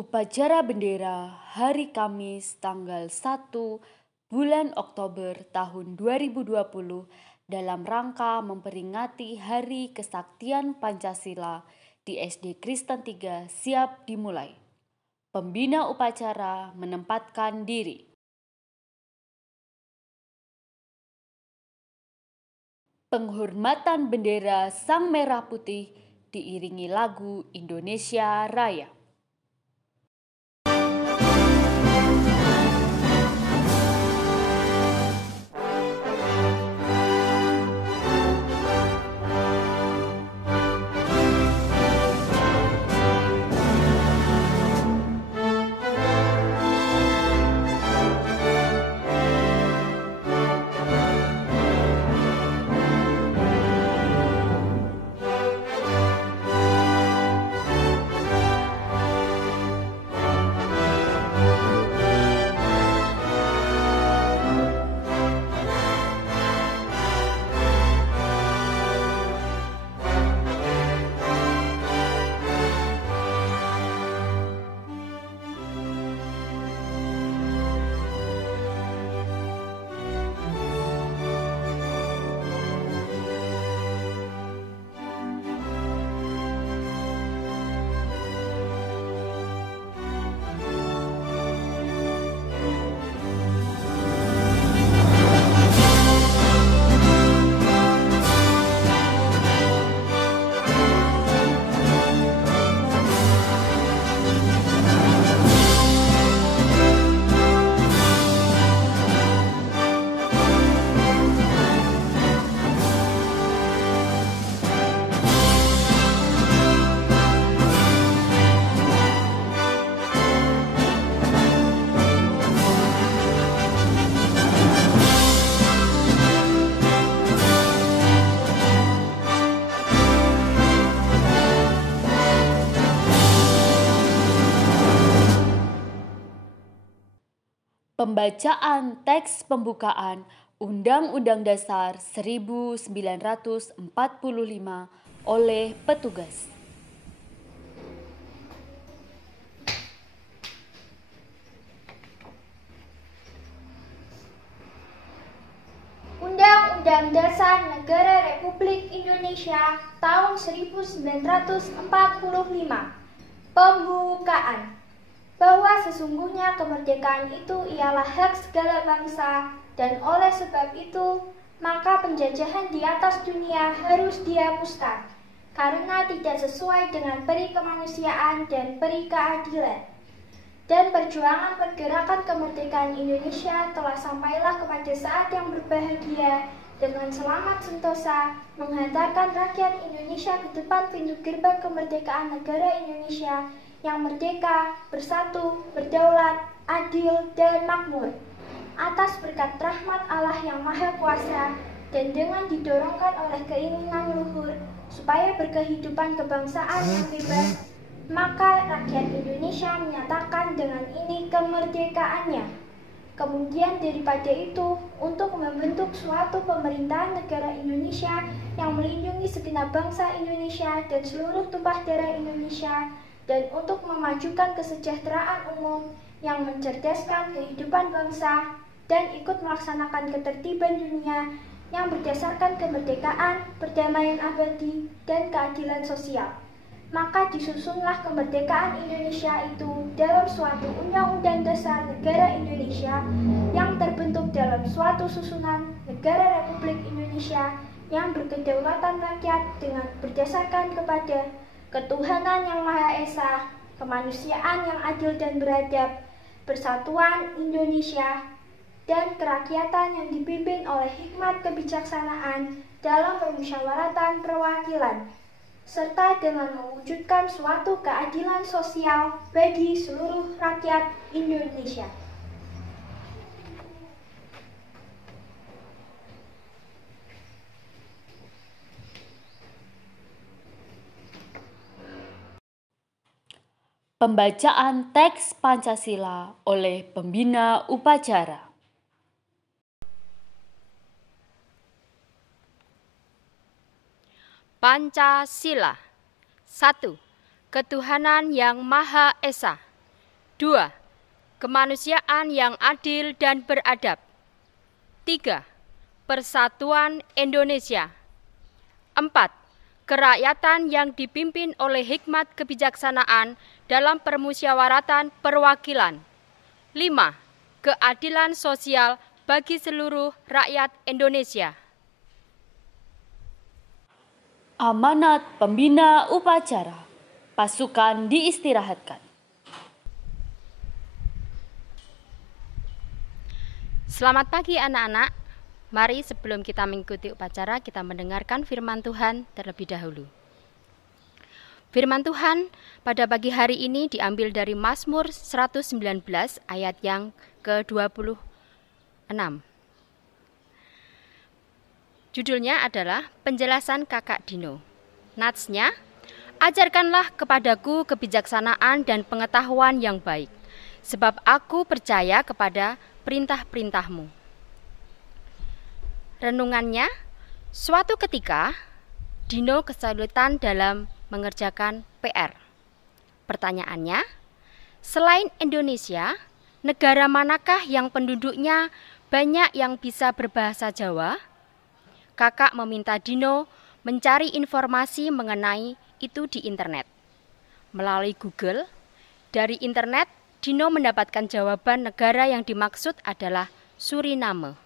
Upacara bendera hari Kamis tanggal 1 bulan Oktober tahun 2020 dalam rangka memperingati Hari Kesaktian Pancasila di SD Kristen 3 siap dimulai. Pembina upacara menempatkan diri. Penghormatan bendera Sang Merah Putih diiringi lagu Indonesia Raya. Pembacaan teks pembukaan Undang-Undang Dasar 1945 oleh petugas. Undang-Undang Dasar Negara Republik Indonesia tahun 1945. Pembukaan. Bahwa sesungguhnya kemerdekaan itu ialah hak segala bangsa, dan oleh sebab itu, maka penjajahan di atas dunia harus dihapuskan, karena tidak sesuai dengan peri kemanusiaan dan peri keadilan. Dan perjuangan pergerakan kemerdekaan Indonesia telah sampailah kepada saat yang berbahagia, dengan selamat sentosa menghantarkan rakyat Indonesia ke depan pintu gerbang kemerdekaan negara Indonesia yang merdeka, bersatu, berdaulat, adil, dan makmur. Atas berkat rahmat Allah yang Maha Kuasa dan dengan didorongkan oleh keinginan luhur supaya berkehidupan kebangsaan yang bebas, maka rakyat Indonesia menyatakan dengan ini kemerdekaannya. Kemudian daripada itu, untuk membentuk suatu pemerintahan negara Indonesia yang melindungi segenap bangsa Indonesia dan seluruh tumpah darah Indonesia, dan untuk memajukan kesejahteraan umum yang mencerdaskan kehidupan bangsa dan ikut melaksanakan ketertiban dunia yang berdasarkan kemerdekaan, perdamaian abadi, dan keadilan sosial. Maka disusunlah kemerdekaan Indonesia itu dalam suatu Undang-Undang Dasar Negara Indonesia yang terbentuk dalam suatu susunan Negara Republik Indonesia yang berkedaulatan rakyat dengan berdasarkan kepada ketuhanan yang Maha Esa, kemanusiaan yang adil dan beradab, persatuan Indonesia, dan kerakyatan yang dipimpin oleh hikmat kebijaksanaan dalam permusyawaratan perwakilan, serta dengan mewujudkan suatu keadilan sosial bagi seluruh rakyat Indonesia. Pembacaan teks Pancasila oleh pembina upacara. Pancasila. 1. Ketuhanan yang Maha Esa. 2. Kemanusiaan yang adil dan beradab. 3. Persatuan Indonesia. 4. Kerakyatan yang dipimpin oleh hikmat kebijaksanaan dalam permusyawaratan perwakilan. 5. Keadilan sosial bagi seluruh rakyat Indonesia. Amanat pembina upacara. Pasukan diistirahatkan. Selamat pagi anak-anak. Mari sebelum kita mengikuti upacara, kita mendengarkan firman Tuhan terlebih dahulu. Firman Tuhan pada pagi hari ini diambil dari Mazmur 119 ayat yang ke-26. Judulnya adalah Penjelasan Kakak Dino. Natsnya, ajarkanlah kepadaku kebijaksanaan dan pengetahuan yang baik, sebab aku percaya kepada perintah-perintahmu. Renungannya, suatu ketika Dino kesulitan dalam mengerjakan PR. Pertanyaannya, selain Indonesia, negara manakah yang penduduknya banyak yang bisa berbahasa Jawa? Kakak meminta Dino mencari informasi mengenai itu di internet. Melalui Google, dari internet, Dino mendapatkan jawaban negara yang dimaksud adalah Suriname.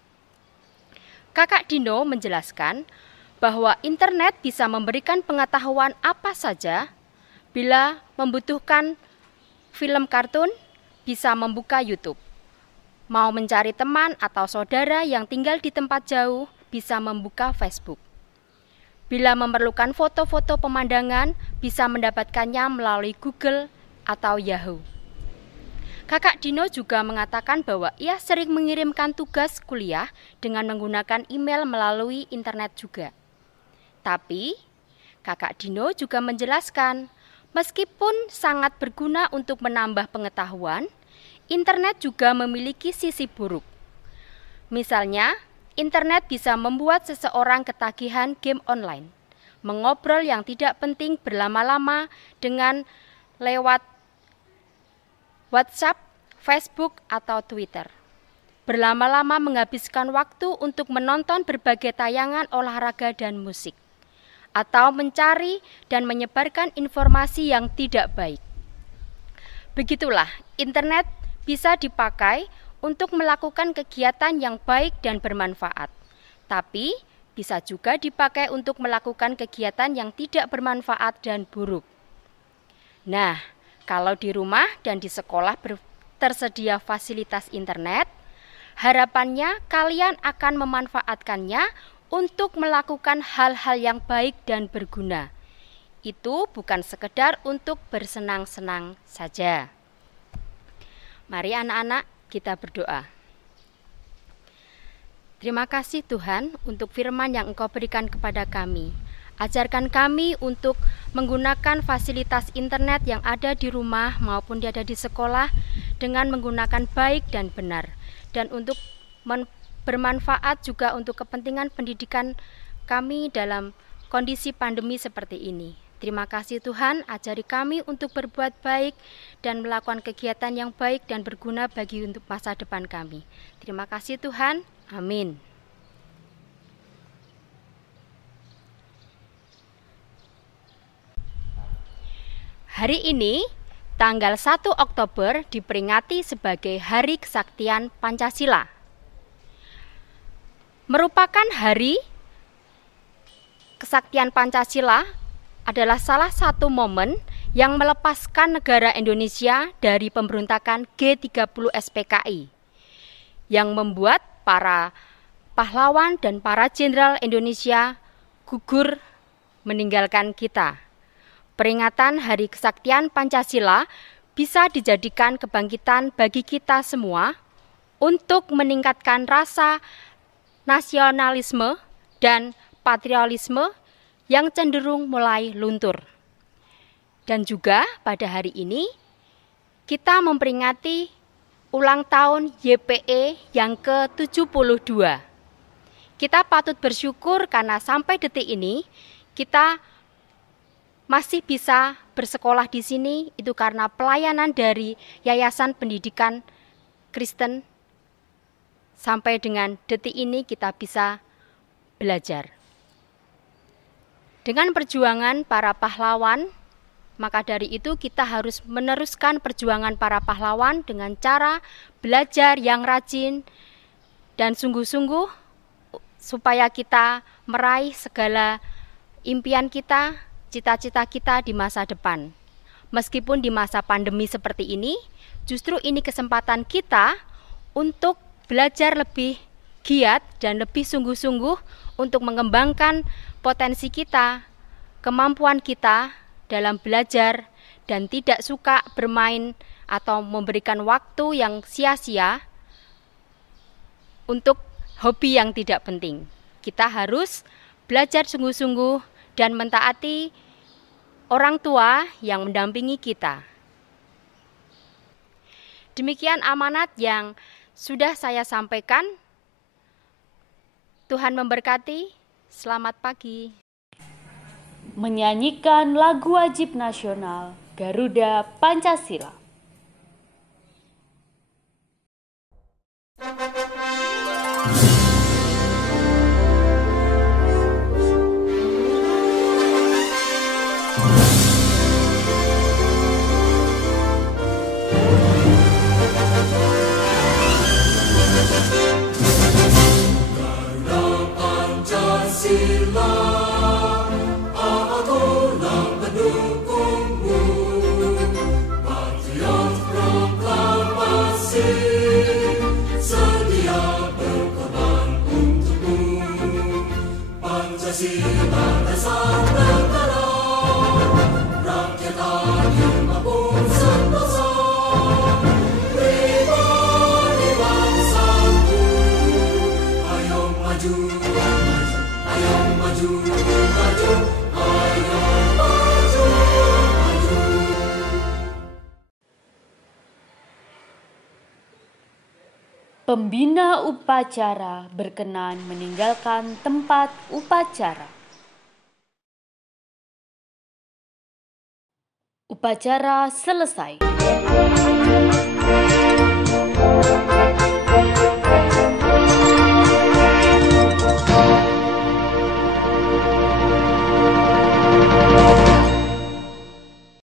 Kakak Dino menjelaskan bahwa internet bisa memberikan pengetahuan apa saja. Bila membutuhkan film kartun, bisa membuka YouTube. Mau mencari teman atau saudara yang tinggal di tempat jauh, bisa membuka Facebook. Bila memerlukan foto-foto pemandangan, bisa mendapatkannya melalui Google atau Yahoo. Kakak Dino juga mengatakan bahwa ia sering mengirimkan tugas kuliah dengan menggunakan email melalui internet juga. Tapi, Kakak Dino juga menjelaskan, meskipun sangat berguna untuk menambah pengetahuan, internet juga memiliki sisi buruk. Misalnya, internet bisa membuat seseorang ketagihan game online, mengobrol yang tidak penting berlama-lama dengan lewat WhatsApp, Facebook, atau Twitter. Berlama-lama menghabiskan waktu untuk menonton berbagai tayangan olahraga dan musik, atau mencari dan menyebarkan informasi yang tidak baik. Begitulah, internet bisa dipakai untuk melakukan kegiatan yang baik dan bermanfaat, tapi bisa juga dipakai untuk melakukan kegiatan yang tidak bermanfaat dan buruk. Nah, kalau di rumah dan di sekolah tersedia fasilitas internet, harapannya kalian akan memanfaatkannya untuk melakukan hal-hal yang baik dan berguna. Itu bukan sekedar untuk bersenang-senang saja. Mari anak-anak, kita berdoa. Terima kasih Tuhan untuk firman yang Engkau berikan kepada kami. Ajarkan kami untuk menggunakan fasilitas internet yang ada di rumah maupun ada di sekolah dengan menggunakan baik dan benar, dan untuk bermanfaat juga untuk kepentingan pendidikan kami dalam kondisi pandemi seperti ini. Terima kasih Tuhan, ajari kami untuk berbuat baik dan melakukan kegiatan yang baik dan berguna bagi untuk masa depan kami. Terima kasih Tuhan, amin. Hari ini, tanggal 1 Oktober diperingati sebagai Hari Kesaktian Pancasila. Merupakan hari Kesaktian Pancasila adalah salah satu momen yang melepaskan negara Indonesia dari pemberontakan G30 SPKI, yang membuat para pahlawan dan para jenderal Indonesia gugur meninggalkan kita. Peringatan Hari Kesaktian Pancasila bisa dijadikan kebangkitan bagi kita semua untuk meningkatkan rasa nasionalisme dan patriotisme yang cenderung mulai luntur. Dan juga pada hari ini kita memperingati ulang tahun YPE yang ke-72. Kita patut bersyukur karena sampai detik ini kita masih bisa bersekolah di sini itu karena pelayanan dari Yayasan Pendidikan Kristen. Sampai dengan detik ini kita bisa belajar. Dengan perjuangan para pahlawan, maka dari itu kita harus meneruskan perjuangan para pahlawan dengan cara belajar yang rajin dan sungguh-sungguh supaya kita meraih segala impian kita, cita-cita kita di masa depan. Meskipun di masa pandemi seperti ini, justru ini kesempatan kita untuk belajar lebih giat dan lebih sungguh-sungguh untuk mengembangkan potensi kita, kemampuan kita dalam belajar dan tidak suka bermain atau memberikan waktu yang sia-sia untuk hobi yang tidak penting. Kita harus belajar sungguh-sungguh dan mentaati orang tua yang mendampingi kita. Demikian amanat yang sudah saya sampaikan. Tuhan memberkati. Selamat pagi. Menyanyikan lagu wajib nasional Garuda Pancasila. Pembina upacara berkenan meninggalkan tempat upacara. Upacara selesai.